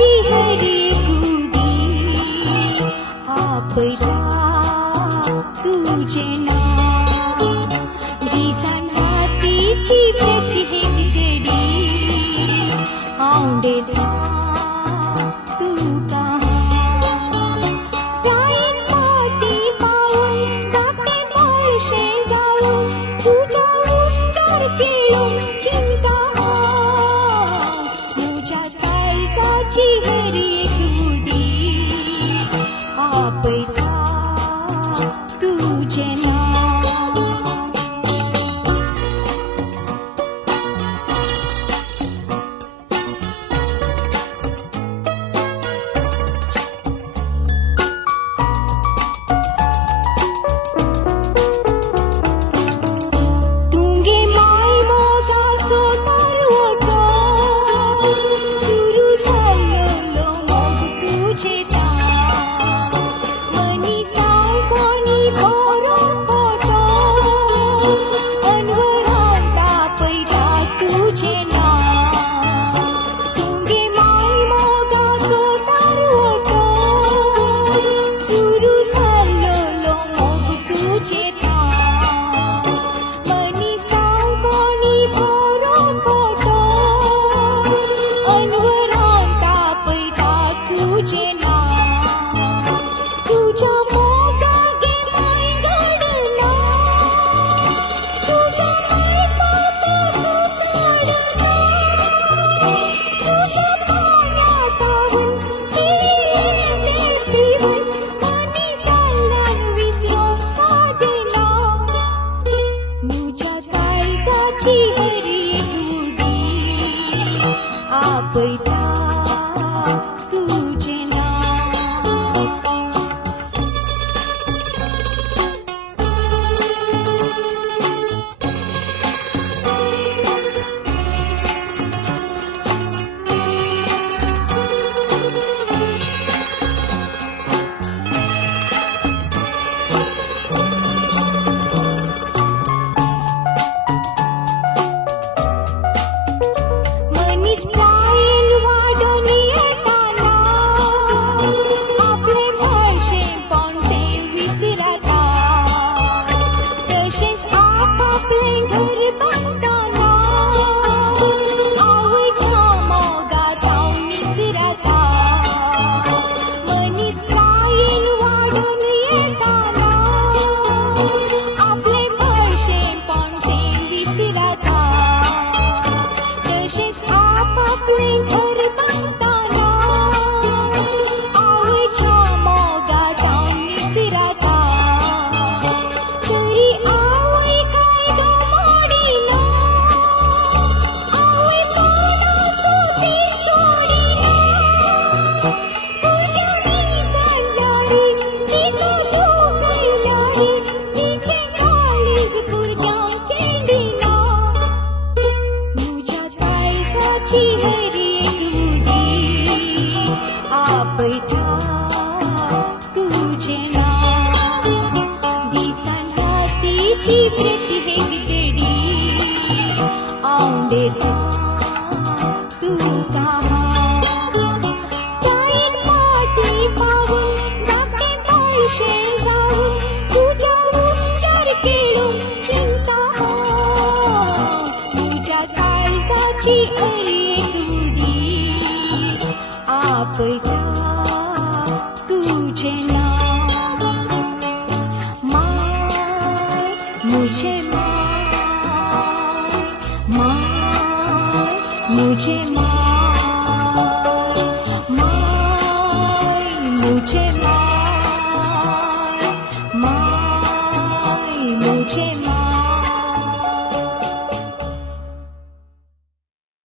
साची हरी गुडी आपदा तुझे नाम दिसन हातीची व्यक्ती हे गडी आउंडे तू कहाँ राईन पाटी पाऊन धाकटे पळशे जाळून तुझ्या उस्तर केळून चिंता तुझ्या काळजाची हरी गुडी आपदा तुझे नाम तुंगे माय मोगा सोतार ओठो सुरू झालो मोग तुझे मनी सावकोनी भरो कोटो अनवरांता पैदा तुझे तुंगे माय मोगा सोतार ओठो सुरू झालो मोग तुझे मनी सावकोनी भरो कोटो अनवरांता पैदा तुझे तुझ्या मोगागे माय घडना तुझ्या पासा तुकडना तुझ्या पाण्यात आवन तिळे पिवन मनी सालान विसरून साधना तुझ्या काळजाची हरी गुडी आपदा तुझे मनीस प्रायीन वाढून येताना आपले भाषेपण ते विसरता तसेच आपापले घर बांधताना आवच्या मोगात निसरता मनीस प्रायीन वाढून येताना आपले भाषेपण ते विसरता तसेच आपापले घर बांधताना आवच्या मोगात निसरता तरी आवय काय गमाडिना आवय पानासोती सोडिना तुझ्यानी सांडल्यारी तिका तू कैल्यारी तिचे काळीज पुरग्यां केंडिना तुझ्या काळजाची हरी गुडी आपदा तुझे दिसन हातीची प्रति हे गडी आउंडे तू कहाँ राईन पाटी पाऊन धाकटे पळशे जाळून तुझ्या उस्तर केळून चिंता तुझ्या काळजाची हरी गुडी आपदा तुझे माय मुझे माय मुझे